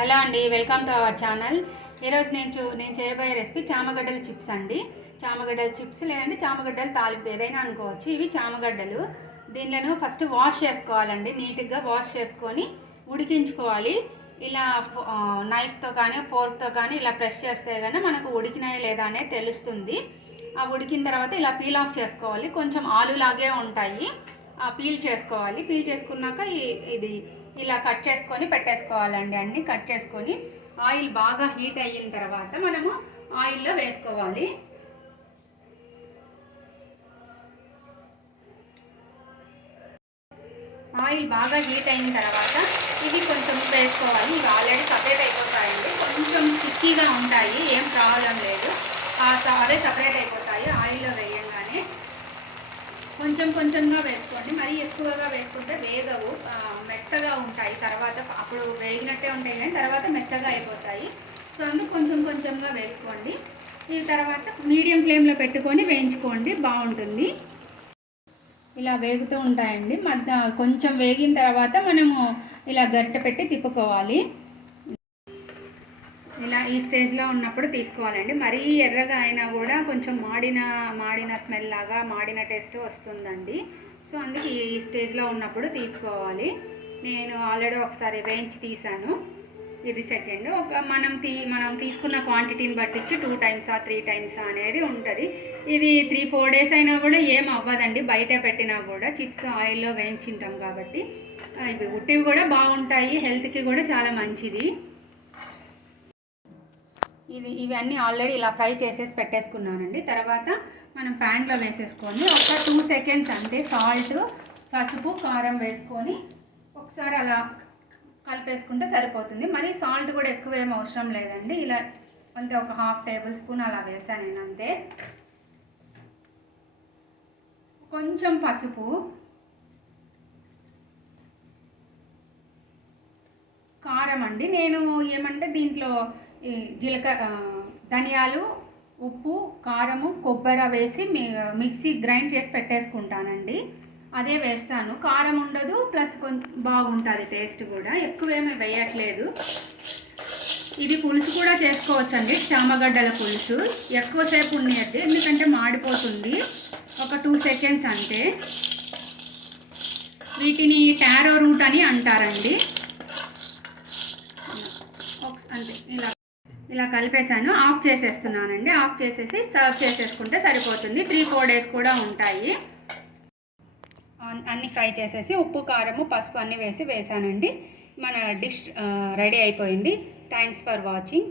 Hello అండి, welcome to our channel. ఈరోజు నేను చేయబోయే రెసిపీ చామగడ్డల చిప్స్ అండి. చామగడ్డల చిప్స్ లేదంటే చామగడ్డల తాలింపు ఏదైనా అనుకోవచ్చు. ఇవి చామగడ్డలు. దీనిలను ఫస్ట్ వాష్ చేసుకోవాలండి. నీట్గా వాష్ చేసుకొని ఉడికించుకోవాలి. ఇలా నైఫ్తో కానీ ఫోర్క్తో కానీ ఇలా ప్రెస్ చేస్తే కానీ మనకు ఉడికినాయి లేదా అనేది తెలుస్తుంది. ఆ ఉడికిన తర్వాత ఇలా పీల్ ఆఫ్ చేసుకోవాలి. కొంచెం ఆలులాగే ఉంటాయి, పీల్ చేసుకోవాలి. పీల్ చేసుకున్నాక ఇది ఇలా కట్ చేసుకొని పెట్టేసుకోవాలండి. అన్నీ కట్ చేసుకొని ఆయిల్ బాగా హీట్ అయిన తర్వాత మనము ఆయిల్లో వేసుకోవాలి. ఆయిల్ బాగా హీట్ అయిన తర్వాత ఇవి కొంచెం వేసుకోవాలి. ఇవి ఆల్రెడీ సపరేట్ అయిపోతాయండి. కొంచెం స్టిక్కీగా ఉంటాయి, ఏం ప్రాబ్లం లేదు. అవే సపరేట్ అయిపోతాయి ఆయిల్లో వేయంగానే. కొంచెం కొంచెంగా వేసుకోండి, మరీ ఎక్కువగా వేసుకుంటే వేగవు, మెత్తగా ఉంటాయి. తర్వాత అప్పుడు వేగినట్టే ఉంటాయి కానీ తర్వాత మెత్తగా అయిపోతాయి. సో అందుకు కొంచెం కొంచెంగా వేసుకోండి. ఈ తర్వాత మీడియం ఫ్లేమ్లో పెట్టుకొని వేయించుకోండి, బాగుంటుంది. ఇలా వేగుతూ ఉంటాయండి. కొంచెం వేగిన తర్వాత మనము ఇలా గరిటె పెట్టి తిప్పుకోవాలి. ఇలా ఈ స్టేజ్లో ఉన్నప్పుడు తీసుకోవాలండి. మరీ ఎర్రగా అయినా కూడా కొంచెం మాడిన స్మెల్ లాగా, మాడిన టేస్ట్ వస్తుందండి. సో అందుకే ఈ స్టేజ్లో ఉన్నప్పుడు తీసుకోవాలి. నేను ఆల్రెడీ ఒకసారి వేయించి తీసాను. ఇది సెకండ్. మనం తీసుకున్న క్వాంటిటీని బట్టించి 2 times 3 times అనేది ఉంటుంది. ఇది 3-4 days అయినా కూడా ఏం అవ్వదండి. బయట పెట్టినా కూడా చిప్స్ ఆయిల్లో వేయించుంటాం కాబట్టి ఇవి ఉట్టివి కూడా బాగుంటాయి, హెల్త్కి కూడా చాలా మంచిది. ఇవన్నీ ఆల్రెడీ ఇలా ఫ్రై చేసేసి పెట్టేసుకున్నానండి. తర్వాత మనం ప్యాన్లో వేసేసుకొని ఒక 2 seconds అంతే సాల్ట్, పసుపు, కారం వేసుకొని ఒకసారి అలా కలిపేసుకుంటే సరిపోతుంది. మరి సాల్ట్ కూడా ఎక్కువ ఏం అవసరం లేదండి. ఇలా అంతే, ఒక 1/2 tablespoon అలా వేసాను నేను అంతే. కొంచెం పసుపు, కారం అండి. నేను ఏమంటే దీంట్లో జీలకర్ర, ధనియాలు, ఉప్పు, కారము, కొబ్బరి వేసి మిక్సీ గ్రైండ్ చేసి పెట్టేసుకుంటానండి. అదే వేస్తాను. కారం ఉండదు, ప్లస్ కొంచెం బాగుంటుంది టేస్ట్ కూడా. ఎక్కువేమీ వేయట్లేదు. ఇది పులుసు కూడా చేసుకోవచ్చండి, చామగడ్డల పులుసు. ఎక్కువసేపు ఉండేది ఎందుకంటే మాడిపోతుంది. ఒక 2 seconds అంతే. వీటిని టారో రూట్ అని అంటారండి. అంతే, ఇలా కలిపేసాను. ఆఫ్ చేసేస్తున్నానండి. ఆఫ్ చేసేసి సర్వ్ చేసేసుకుంటే సరిపోతుంది. 3-4 days కూడా ఉంటాయి. అన్నీ ఫ్రై చేసేసి ఉప్పు, కారము, పసుపు అన్నీ వేసానండి. మన డిష్ రెడీ అయిపోయింది. Thanks for watching.